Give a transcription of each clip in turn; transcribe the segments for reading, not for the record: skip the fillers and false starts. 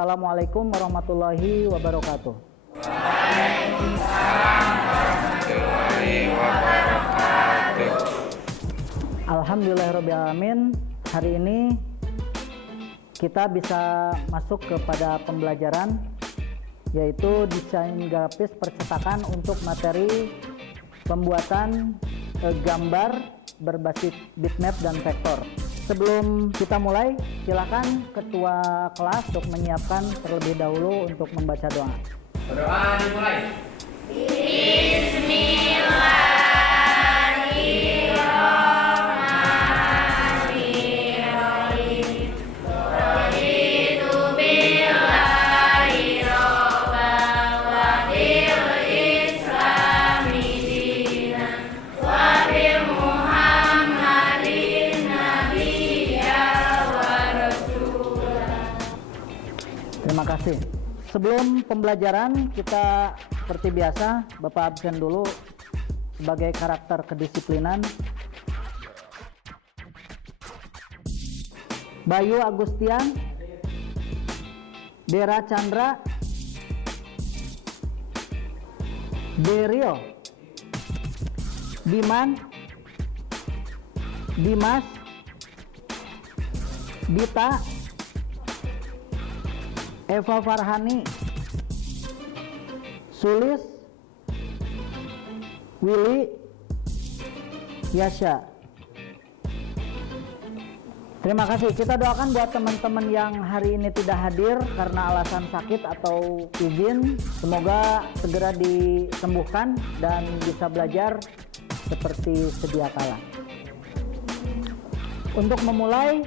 Wassalamualaikum warahmatullahi wabarakatuh. Waalaikumsalam warahmatullahi wabarakatuh. Alhamdulillahirrahmanirrahim. Hari ini kita bisa masuk kepada pembelajaran, yaitu desain grafis percetakan untuk materi pembuatan gambar berbasis bitmap dan vektor. Sebelum kita mulai, silakan ketua kelas untuk menyiapkan terlebih dahulu untuk membaca doa. Berdoa dimulai. Terima kasih. Sebelum pembelajaran, kita seperti biasa, Bapak absen dulu sebagai karakter kedisiplinan. Bayu Agustian, Dera Chandra, Derio, Diman, Dimas, Dita, Eva Farhani, Sulis, Willy, Yasha. Terima kasih. Kita doakan buat teman-teman yang hari ini tidak hadir karena alasan sakit atau izin. Semoga segera disembuhkan dan bisa belajar seperti sedia kala. Untuk memulai,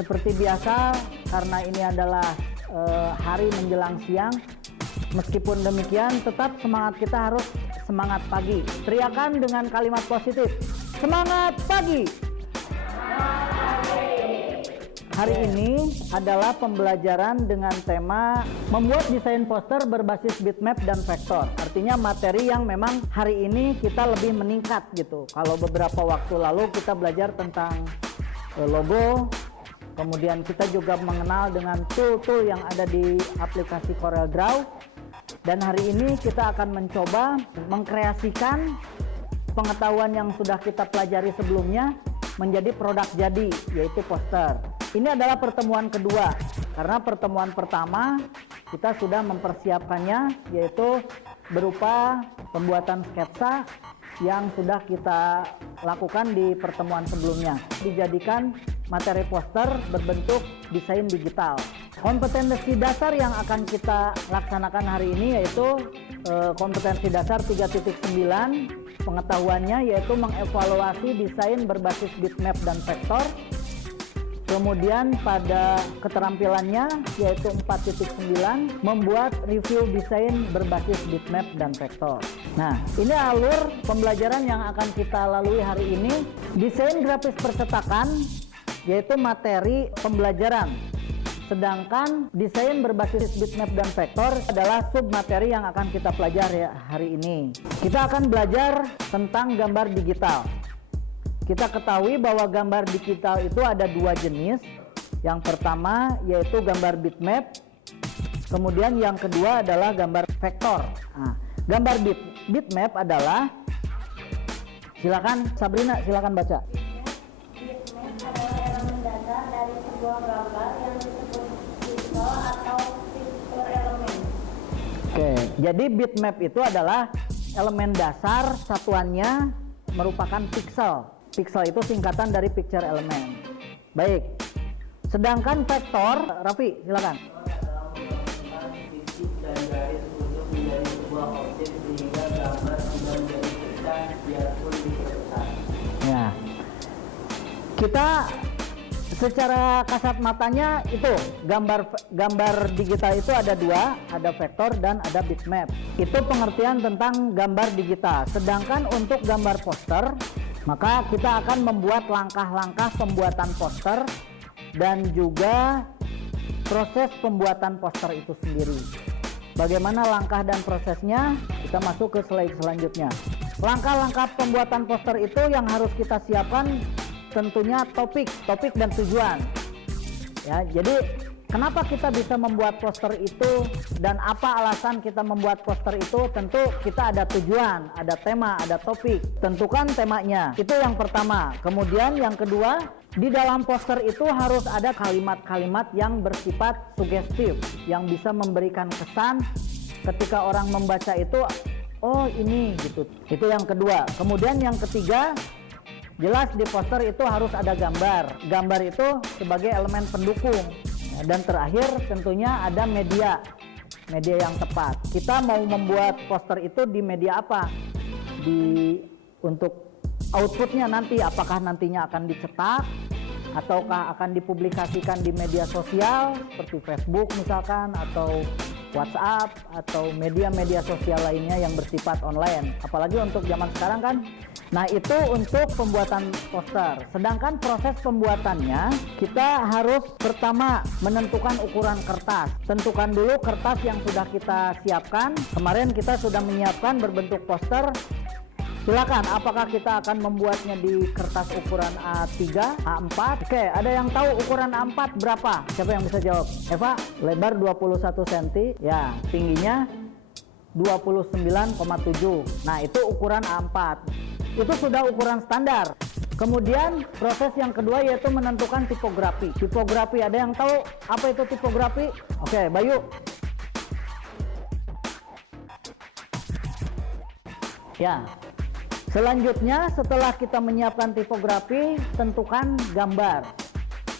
seperti biasa, karena ini adalah hari menjelang siang, meskipun demikian tetap semangat kita harus semangat pagi. Teriakan dengan kalimat positif, semangat pagi. Hari ini adalah pembelajaran dengan tema membuat desain poster berbasis bitmap dan vektor. Artinya materi yang memang hari ini kita lebih meningkat gitu. Kalau beberapa waktu lalu kita belajar tentang logo, kemudian kita juga mengenal dengan tool-tool yang ada di aplikasi CorelDRAW. Dan hari ini kita akan mencoba mengkreasikan pengetahuan yang sudah kita pelajari sebelumnya menjadi produk jadi, yaitu poster. Ini adalah pertemuan kedua, karena pertemuan pertama kita sudah mempersiapkannya, yaitu berupa pembuatan sketsa yang sudah kita lakukan di pertemuan sebelumnya. Dijadikan materi poster berbentuk desain digital. Kompetensi dasar yang akan kita laksanakan hari ini yaitu kompetensi dasar 3.9. Pengetahuannya yaitu mengevaluasi desain berbasis bitmap dan vektor. Kemudian pada keterampilannya yaitu 4.9 membuat review desain berbasis bitmap dan vektor. Nah, ini alur pembelajaran yang akan kita lalui hari ini. Desain grafis percetakan yaitu materi pembelajaran. Sedangkan desain berbasis bitmap dan vektor adalah submateri yang akan kita pelajari hari ini. Kita akan belajar tentang gambar digital. Kita ketahui bahwa gambar digital itu ada dua jenis. Yang pertama yaitu gambar bitmap, kemudian yang kedua adalah gambar vektor. Nah, gambar bitmap adalah, silakan Sabrina, silakan baca. Bitmap adalah elemen dasar dari sebuah gambar yang disebut pixel atau picture element. Oke, jadi bitmap itu adalah elemen dasar, satuannya merupakan pixel. Pixel itu singkatan dari picture element. Baik. Sedangkan vektor, Raffi, silakan. Titik dan garis untuk menjadi sebuah objek sehingga gambar tidak menjadi pecah biarpun diperbesar. Ya. Kita secara kasat matanya itu gambar digital itu ada dua, ada vektor dan ada bitmap. Itu pengertian tentang gambar digital. Sedangkan untuk gambar poster, maka kita akan membuat langkah-langkah pembuatan poster dan juga proses pembuatan poster itu sendiri. Bagaimana langkah dan prosesnya? Kita masuk ke slide selanjutnya. Langkah-langkah pembuatan poster itu yang harus kita siapkan tentunya topik dan tujuan. Ya, jadi Kenapa kita bisa membuat poster itu dan apa alasan kita membuat poster itu? Tentu kita ada tujuan, ada tema, ada topik. Tentukan temanya. Itu yang pertama. Kemudian yang kedua, di dalam poster itu harus ada kalimat-kalimat yang bersifat sugestif, yang bisa memberikan kesan ketika orang membaca itu, oh ini gitu. Itu yang kedua. Kemudian yang ketiga, jelas di poster itu harus ada gambar. Gambar itu sebagai elemen pendukung. Dan terakhir tentunya ada media yang tepat. Kita mau membuat poster itu di media apa? Untuk outputnya nanti, apakah nantinya akan dicetak ataukah akan dipublikasikan di media sosial seperti Facebook misalkan, atau WhatsApp, atau media-media sosial lainnya yang bersifat online. Apalagi untuk zaman sekarang kan. Nah, itu untuk pembuatan poster. Sedangkan proses pembuatannya, kita harus pertama menentukan ukuran kertas. Tentukan dulu kertas yang sudah kita siapkan. Kemarin kita sudah menyiapkan berbentuk poster. Silakan, apakah kita akan membuatnya di kertas ukuran A3, A4? Oke, ada yang tahu ukuran A4 berapa? Siapa yang bisa jawab? Eva, lebar 21 cm, ya, tingginya 29,7. Nah, itu ukuran A4. Itu sudah ukuran standar. Kemudian proses yang kedua yaitu menentukan tipografi. Tipografi, ada yang tahu apa itu tipografi? Oke, Bayu. Ya. Selanjutnya setelah kita menyiapkan tipografi, tentukan gambar.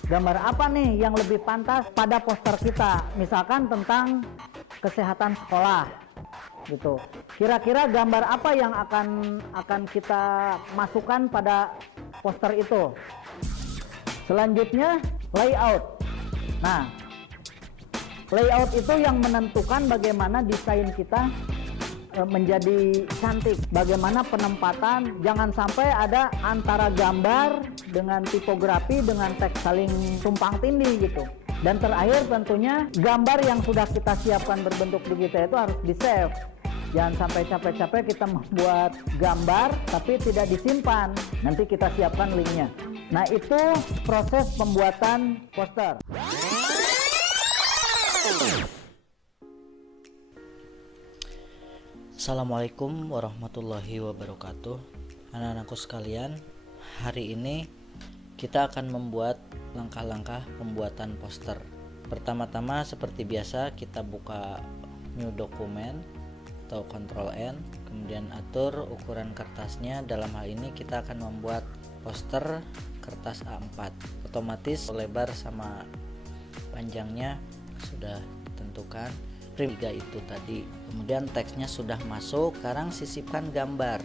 Gambar apa nih yang lebih pantas pada poster kita? Misalkan tentang kesehatan sekolah. Gitu. Kira-kira gambar apa yang akan kita masukkan pada poster itu? Selanjutnya layout. Nah, layout itu yang menentukan bagaimana desain kita menjadi cantik, bagaimana penempatan. Jangan sampai ada antara gambar dengan tipografi dengan teks saling tumpang tindih gitu. Dan terakhir tentunya gambar yang sudah kita siapkan berbentuk digital itu harus di-save. Jangan sampai capek-capek kita membuat gambar tapi tidak disimpan. Nanti kita siapkan linknya. Nah, itu proses pembuatan poster. Assalamualaikum warahmatullahi wabarakatuh. Anak-anakku sekalian, hari ini kita akan membuat langkah-langkah pembuatan poster. Pertama-tama seperti biasa kita buka new document atau Ctrl N, kemudian atur ukuran kertasnya. Dalam hal ini kita akan membuat poster kertas A4. Otomatis lebar sama panjangnya sudah ditentukan. Print 3 itu tadi. Kemudian teksnya sudah masuk. Sekarang sisipkan gambar.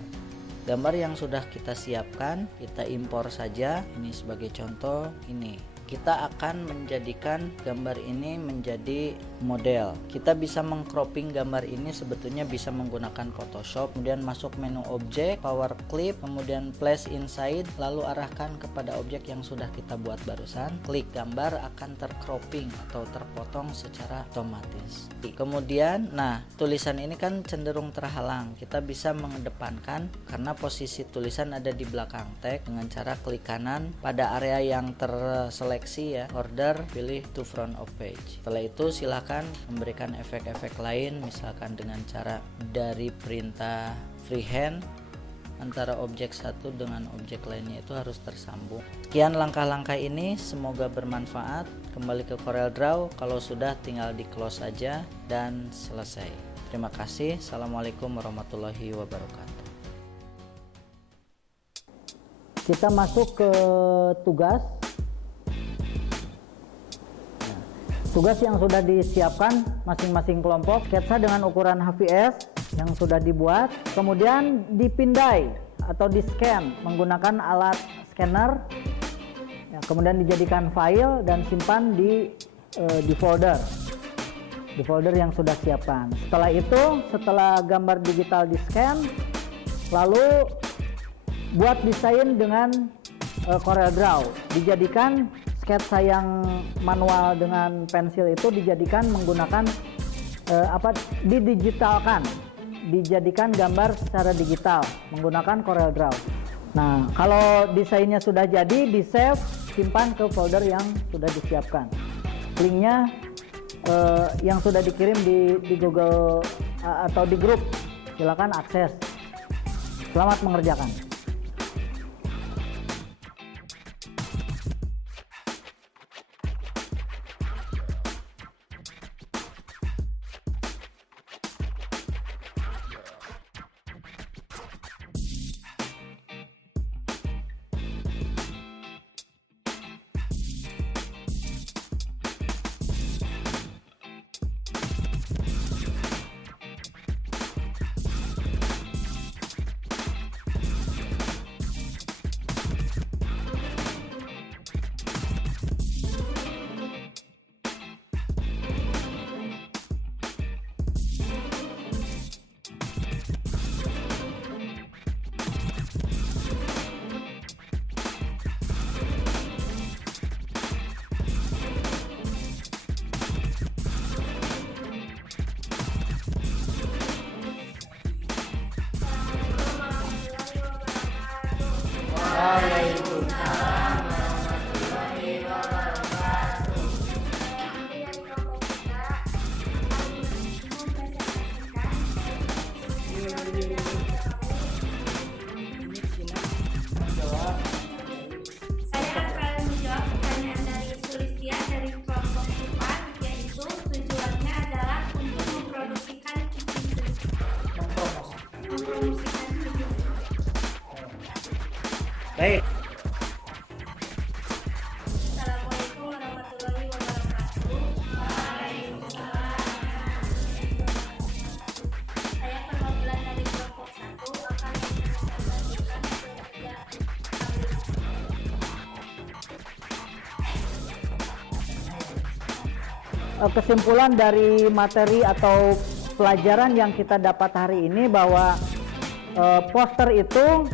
Gambar yang sudah kita siapkan, kita impor saja. Ini sebagai contoh, ini. Kita akan menjadikan gambar ini menjadi model. Kita bisa mengcropping gambar ini sebetulnya bisa menggunakan Photoshop. Kemudian masuk menu objek, power clip, kemudian place inside, lalu arahkan kepada objek yang sudah kita buat barusan. Klik gambar, akan tercropping atau terpotong secara otomatis. Kemudian, nah, tulisan ini kan cenderung terhalang. Kita bisa mengedepankan karena posisi tulisan ada di belakang teks dengan cara klik kanan pada area yang terseleksi ya, order, pilih to front of page. Setelah itu silahkan memberikan efek-efek lain, misalkan dengan cara dari perintah freehand antara objek satu dengan objek lainnya itu harus tersambung. Sekian langkah-langkah ini, semoga bermanfaat. Kembali ke CorelDRAW, kalau sudah tinggal di close saja dan selesai. Terima kasih. Assalamualaikum warahmatullahi wabarakatuh. Kita masuk ke tugas. Tugas yang sudah disiapkan masing-masing kelompok, sketsa dengan ukuran HVS yang sudah dibuat, kemudian dipindai atau di-scan menggunakan alat scanner, ya, kemudian dijadikan file dan simpan di folder yang sudah siapkan. Setelah itu, setelah gambar digital di-scan, lalu buat desain dengan CorelDRAW, dijadikan sketsa yang manual dengan pensil itu dijadikan menggunakan dijadikan gambar secara digital menggunakan CorelDRAW. Nah, kalau desainnya sudah jadi, di save, simpan ke folder yang sudah disiapkan. linknya yang sudah dikirim di Google atau di grup. Silakan akses. Selamat mengerjakan. Saya akan menjawab pertanyaan dari Sulistia dari kelompok IPA, yaitu tujuannya adalah untuk mempromosikan Baik. Assalamualaikum warahmatullahi wabarakatuh. Saya perwakilan dari kelompok 1 akan mempresentasikan ketiga Kesimpulan dari materi atau pelajaran yang kita dapat hari ini bahwa poster itu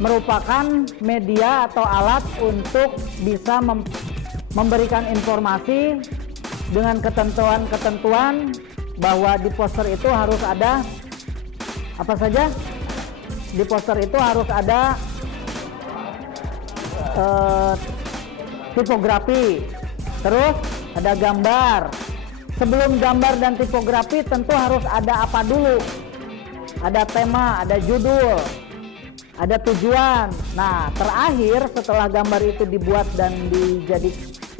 merupakan media atau alat untuk bisa memberikan informasi dengan ketentuan-ketentuan bahwa di poster itu harus ada apa saja? Di poster itu harus ada tipografi, terus ada gambar. Sebelum gambar dan tipografi tentu harus ada apa dulu? Ada tema, ada judul, ada tujuan. Nah, terakhir setelah gambar itu dibuat dan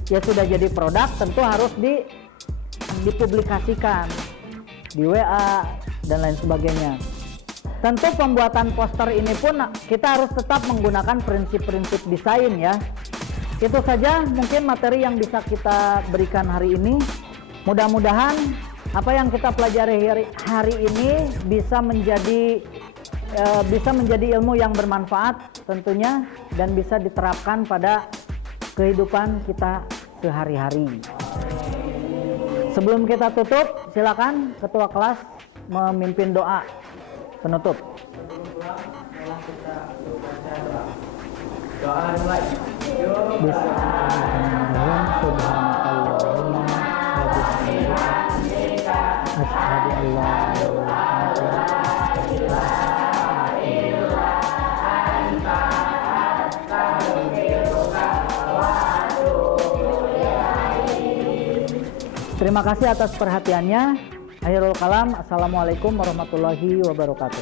sudah jadi produk, tentu harus dipublikasikan di WA dan lain sebagainya. Tentu pembuatan poster ini pun kita harus tetap menggunakan prinsip-prinsip desain ya. Itu saja mungkin materi yang bisa kita berikan hari ini. Mudah-mudahan apa yang kita pelajari hari ini bisa menjadi ilmu yang bermanfaat tentunya dan bisa diterapkan pada kehidupan kita sehari-hari. Sebelum kita tutup, silakan ketua kelas memimpin doa penutup. Doa mulai. Bismillahirrahmanirrahim. Asyhadu an la ilaha Terima kasih atas perhatiannya. Akhirul kalam. Assalamualaikum warahmatullahi wabarakatuh.